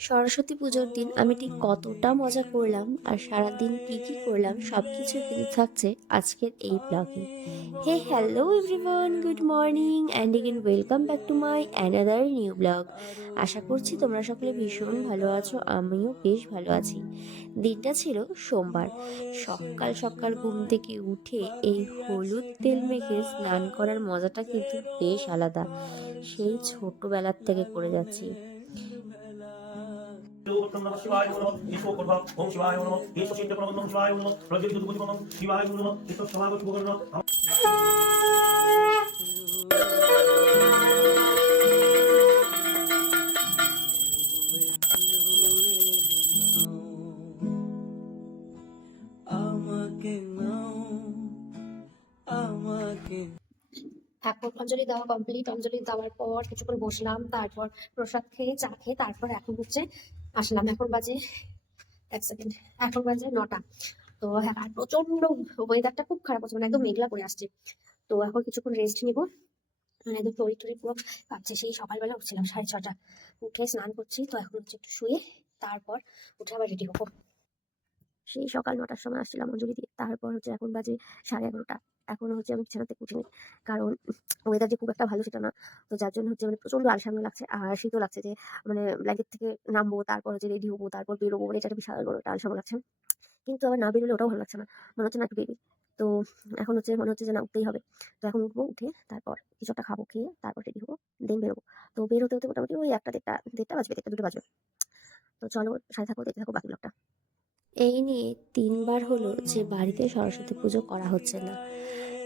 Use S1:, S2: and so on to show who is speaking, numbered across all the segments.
S1: সরস্বতী পুজোর দিন আমি ঠিক কতটা মজা করলাম আর সারাদিন কী কী করলাম সব কিছু কিন্তু থাকছে আজকের এই ব্লগে hey hello everyone good morning and again welcome back to my another new blog আশা করছি তোমরা সকলে ভীষণ ভালো আছো, আমিও বেশ ভালো আছি। দিনটা ছিল সোমবার। সকাল সকাল ঘুম থেকে উঠে এই হলুদ তেল মেখে স্নান করার মজাটা কিন্তু বেশ আলাদা। সেই ছোটবেলার থেকে করে যাচ্ছি।
S2: এখন অঞ্জলি দেওয়া কমপ্লিট অঞ্জলি দেওয়ার পর কিছুক্ষণ বসলাম, তারপর প্রসাদ খেয়ে, চা খেয়ে, তারপর এখন হচ্ছে আসলাম। এখন বাজে এক সেকেন্ড এখন বাজে নটা। তো হ্যাঁ প্রচণ্ড ওয়েদারটা খুব খারাপ হচ্ছে মানে একদম মেঘলা করে আসছে। তো এখন কিছুক্ষণ রেস্ট নিব। মানে একদম শরীর টরীর পুরো সেই সকালবেলা উঠছিলাম সাড়ে ছটা। উঠে স্নান করছি। তো এখন হচ্ছে একটু শুয়ে, তারপর উঠে আবার রেডি হব। সেই সকাল নটার সময় আসছিলাম অঞ্জলি দিয়ে তারপর হচ্ছে এখন বাজে সাড়ে এগারোটা। এখনও হচ্ছে আমি বিছানা উঠিনি। কারণ ওয়েদার যে খুব একটা ভালো সেটা না। তো যার জন্য হচ্ছে মানে প্রচণ্ড আলসামি লাগছে আর শীতও লাগছে যে মানে ব্ল্যাঙ্কেট থেকে নামবো, তারপর হচ্ছে রেডি হব, তারপর বেরোবো মানে এটা বিশাল বড় একটা আলসামি লাগছে। কিন্তু আবার না বেরোলে ওটাও ভালো লাগছে না। মনে হচ্ছে না একটু বেরি তো এখন হচ্ছে মনে হচ্ছে যে না উঠতেই হবে। তো এখন উঠবো, উঠে তারপর কিছু একটা খাব, খেয়ে তারপর রেডি হব দেন বেরোবো। তো বের হতে হতে মোটামুটি ওই একটা দেড়টা দেড়টা বাজবে, দেড়টা দুটো বাজবে। তো চলো সাথে থাকো, দেখতে থাকো বাকি ব্লগটা
S1: এই নিয়ে তিনবার হলো যে বাড়িতে সরস্বতী পুজো করা হচ্ছে না।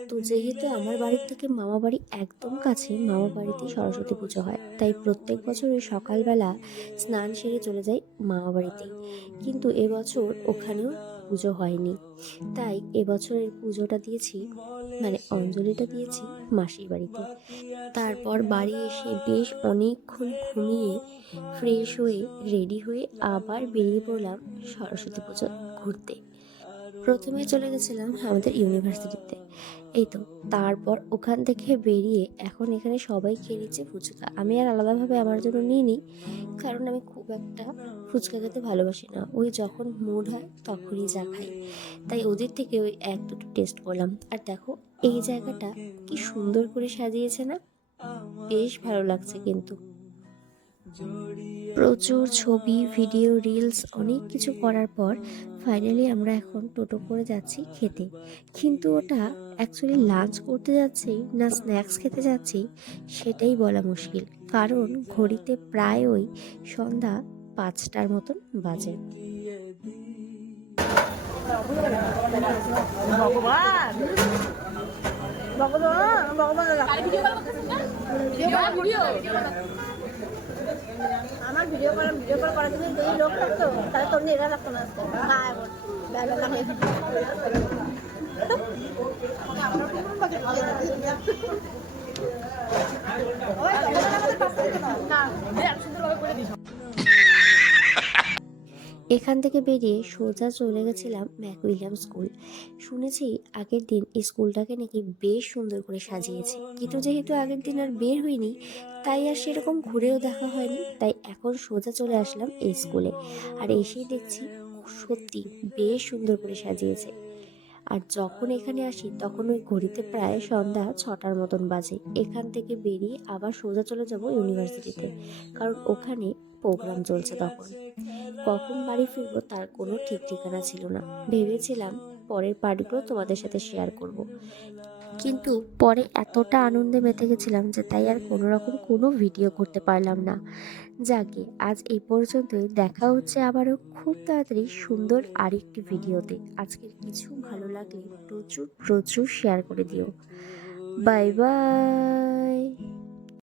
S1: তো যেহেতু আমার বাড়ির থেকে মামা বাড়ি একদম কাছে, মামা বাড়িতেই সরস্বতী পুজো হয়। তাই প্রত্যেক বছরই সকালবেলা স্নান সেরে চলে যাই মামা বাড়িতেই। কিন্তু এবছর ওখানেও পুজো হয়নি। তাই এবছরের পুজোটা দিয়েছি মানে অঞ্জলিটা দিয়েছি মাসির বাড়িতে। তারপর বাড়ি এসে বেশ অনেকক্ষণ ঘুমিয়ে ফ্রেশ হয়ে রেডি হয়ে আবার বেরিয়ে পড়লাম সরস্বতী পুজো ঘুরতে। প্রথমে চলে গেছিলাম আমাদের ইউনিভার্সিটিতে। এই তো, তারপর ওখান থেকে বেরিয়ে এখন এখানে সবাই খেয়ে নিচ্ছে ফুচকা। আমি আর আলাদাভাবে আমার জন্য নিইনি, কারণ আমি খুব একটা ফুচকা খেতে ভালোবাসি না। ওই যখন মুড হয় তখনই যা খাই। তাই ওদের থেকে ওই এক দুটো টেস্ট করলাম। আর দেখো, এই জায়গাটা কি সুন্দর করে সাজিয়েছে না? বেশ ভালো লাগছে কিন্তু। প্রচুর ছবি ভিডিও রিলস অনেক কিছু করার পর ফাইনালি আমরা এখন টোটো করে যাচ্ছি খেতে। কিন্তু ওটা অ্যাকচুয়ালি লাঞ্চ করতে যাচ্ছি না স্ন্যাক্স খেতে যাচ্ছি সেটাই বলা মুশকিল। কারণ ঘড়িতে প্রায় ওই সন্ধ্যা পাঁচটার মতন বাজে।
S3: আমার ভিডিও করা, ভিডিও কল করার জন্য যদি লোক থাকতো, তাহলে তোর এরা লাগতো না আজকে।
S1: এখান থেকে বেরিয়ে সোজা চলে গেছিলাম ম্যাক উইলিয়াম স্কুল। শুনেছি আগের দিন স্কুলটাকে নাকি বেশ সুন্দর করে সাজিয়েছে। কিন্তু যেহেতু আগের দিন আর বের হইনি, তাই আর সেরকম ঘুরেও দেখা হয়নি। তাই এখন সোজা চলে আসলাম এই স্কুলে। আর এসেই দেখছি সত্যি বেশ সুন্দর করে সাজিয়েছে। আর যখন এখানে আসি, তখন ওই ঘড়িতে প্রায় সন্ধ্যা ছটার মতন বাজে। এখান থেকে বেরিয়ে আবার সোজা চলে যাব ইউনিভার্সিটিতে। কারণ ওখানে প্রোগ্রাম চলছে তখন। কখন বাড়ি ফিরবো তার কোনো ঠিক ঠিকানা ছিল না। ভেবেছিলাম পরের পার্টগুলো তোমাদের সাথে শেয়ার করব। কিন্তু পরে এতটা আনন্দে মেতে গেছিলাম যে তাই আর কোনো রকম কোনো ভিডিও করতে পারলাম না। যাকে আজ এই পর্যন্তই। দেখা হচ্ছে আবারও খুব তাড়াতাড়ি সুন্দর আরেকটি ভিডিওতে আজকের কিছু ভালো লাগলে প্রচুর প্রচুর শেয়ার করে দিও। Bye bye